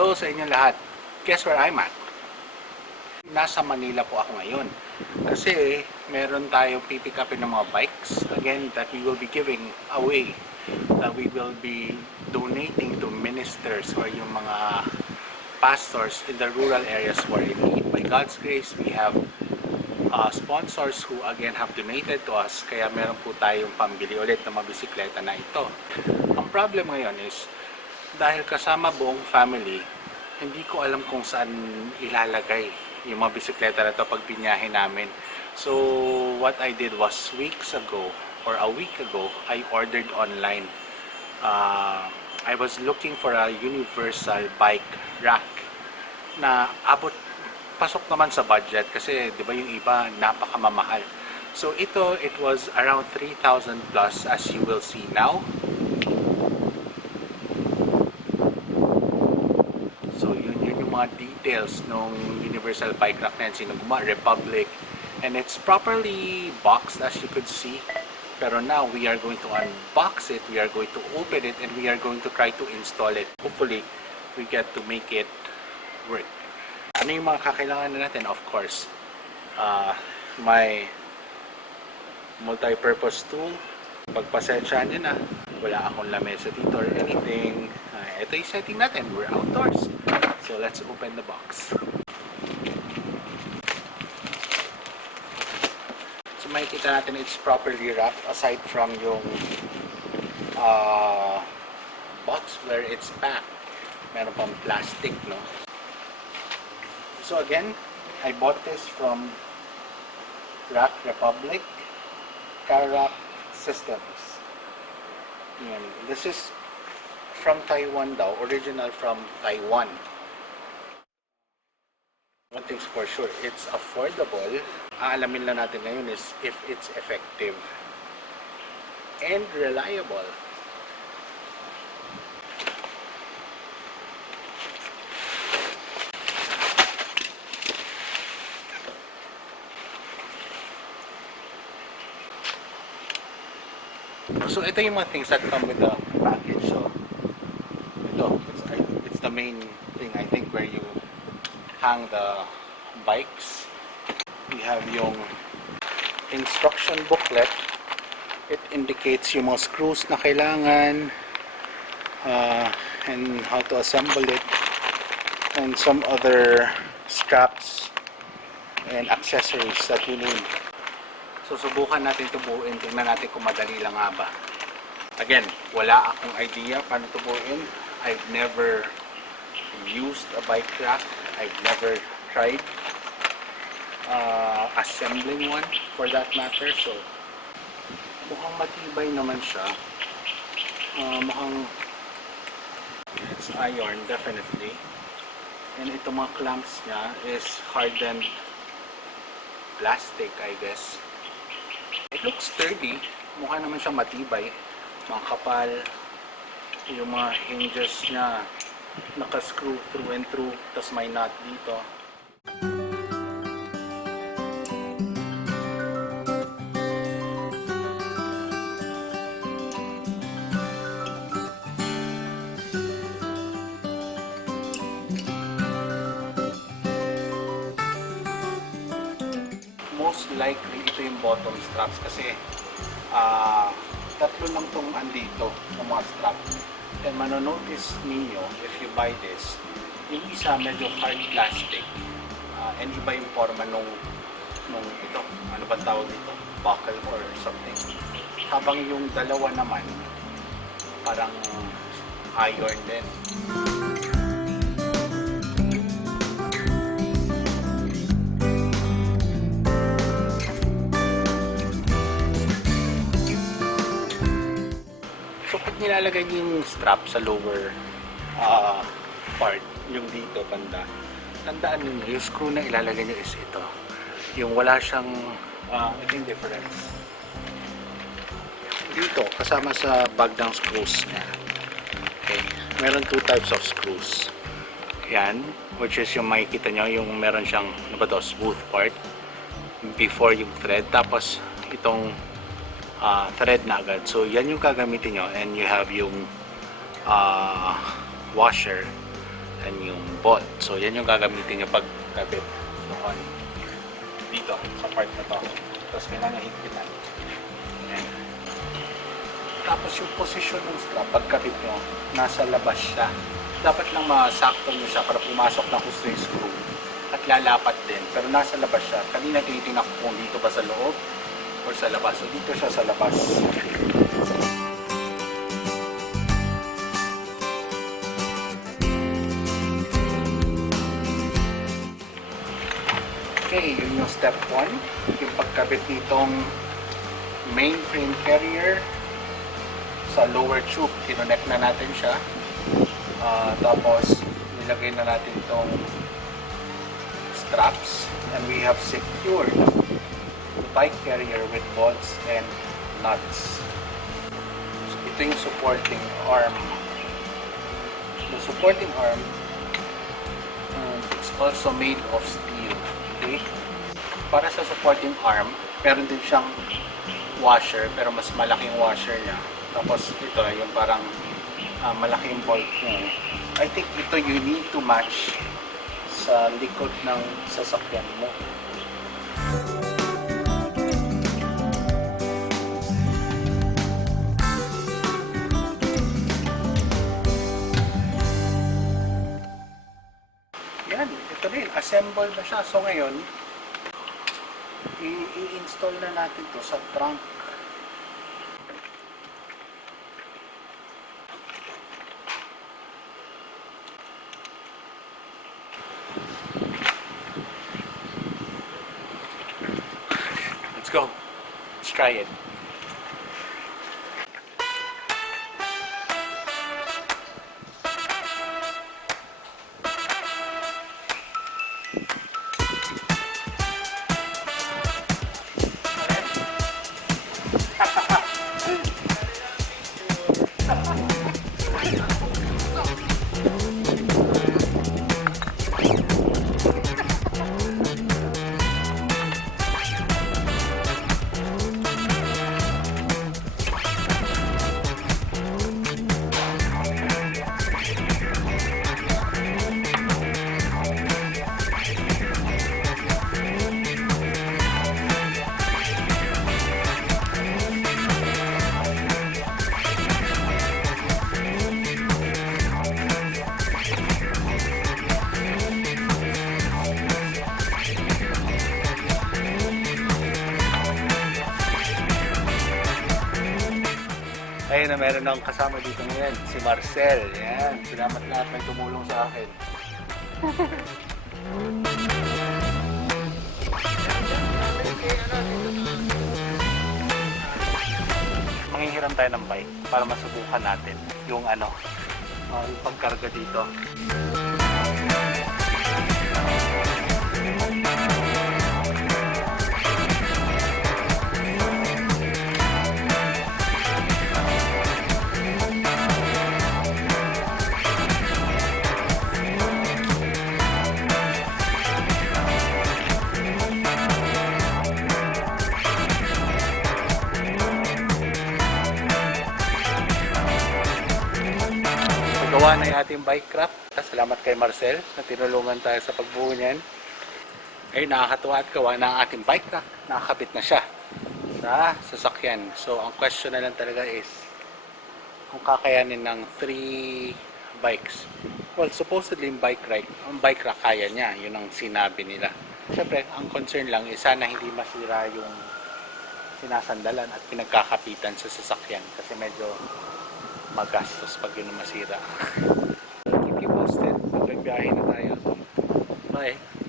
Hello sa inyong lahat. Guess where I'm at? Nasa Manila po ako ngayon. Kasi meron tayong pipick upin ng mga bikes. Again, that we will be giving away. That we will be donating to ministers or yung mga pastors in the rural areas where in need. By God's grace, we have sponsors who again have donated to us. Kaya meron po tayong pambili ulit ng mga bisikleta na ito. Ang problem ngayon is, dahil kasama buong family, hindi ko alam kung saan ilalagay yung mga bisikleta na ito pag binyahe namin. So, what I did was weeks ago, or a week ago, I ordered online. I was looking for a universal bike rack na pasok naman sa budget kasi 'di ba yung iba napakamamahal. So ito, it was around 3,000 plus as you will see now. So yun yung mga details ng universal bike rack na yan, sino gumawa, Republic, and it's properly boxed as you could see. Pero now we are going to unbox it, we are going to open it, and we are going to try to install it. Hopefully we get to make it work. Ano yung mga kakailangan natin? Of course, my multi-purpose tool. Pagpasensyaan nyo na, wala akong lamesa dito or anything. Ito yung setting natin. We're outdoors. So let's open the box. So makikita natin it's properly wrapped aside from yung box where it's packed. Meron pang plastic, no? So again, I bought this from Rack Republic Car Systems. And this is from Taiwan daw, original from Taiwan. One thing's for sure, it's affordable. Aalamin lang natin ngayon is if it's effective and reliable. So ito yung mga things that come with the package. So ito, it's the main thing I think where you hang the bikes. We have yung instruction booklet. It indicates yung mga screws na kailangan and how to assemble it, and some other straps and accessories that you need. So subukan natin ito buuin, tingnan natin kung madali lang nga ba. Again, wala akong idea paano ito buuin. I've never used a bike rack. I've never tried assembling one for that matter. So mukhang matibay naman siya. Mukhang it's iron definitely. And itong mga clamps niya is hardened plastic, I guess. It looks sturdy. Mukha naman siyang matibay. Mga kapal. Yung mga hinges niya naka-screw through and through. Tapos may nut dito. Most likely ito yung bottom straps kasi tatlo lang itong andito ng mga straps. And manonotice ninyo if you buy this, yung isa medyo hard plastic and iba yung forma nung ito, ano ba tawag dito, buckle or something, habang yung dalawa naman parang iron din. Nilalagay yung strap sa lower part, yung dito banda. Tandaan niyo, yung screw na ilalagay niyo is ito. Yung wala siyang ito yung difference. Dito, kasama sa bagdang screws niya. Okay. Meron two types of screws. Yan, which is yung makikita nyo, yung meron siyang, ano ba to, smooth part before yung thread. Tapos, itong thread na agad. So yan yung gagamitin nyo, and you have yung washer and yung bolt. So yan yung gagamitin nyo pagkabit doon dito sa part na to. Tapos kailangan higpitan. Ayan. Tapos yung position ng strap pagkabit nyo, nasa labas siya. Dapat lang masakto nyo siya para pumasok na gusto yung screw at lalapat din. Pero nasa labas siya. Kanina tinitingnan ko kung dito ba sa loob or sa labas. So dito siya sa labas. Okay, yun yung step 1. Yung pagkabit nitong main frame carrier sa lower tube. Kinonect na natin siya. Tapos, nilagay na natin itong straps. And we have secured the bike carrier with bolts and nuts. So, ito yung supporting arm. The supporting arm, it's also made of steel. Okay? Para sa supporting arm, meron din siyang washer, pero mas malaking washer niya. Tapos ito, yung parang malaking bolt niya. I think ito you need to match sa likod ng sasakyan mo. Yan, ito rin, assemble na siya. So ngayon, i-install na natin to sa trunk. Let's go. Let's try it. Ayun na, meron akong kasama dito ngayon, si Marcel. Yan, salamat lahat may tumulong sa akin. Manghihiram tayo ng bike para masubukan natin yung yung pagkarga dito. Gawa na yung ating bike rack. Salamat kay Marcel na tinulungan tayo sa pagbuo niyan. Ay, nakakatuwa at gawa na ang ating bike rack. Nakakabit na siya sa sasakyan. So, ang question na lang talaga is kung kakayanin ng 3 bikes. Well, supposedly yung bike rack kaya niya. Yun ang sinabi nila. Siyempre, ang concern lang is sana hindi masira yung sinasandalan at pinagkakapitan sa sasakyan kasi medyo magastos pag yun masira. Keep you posted pag nagbiyahe na tayo. Bye!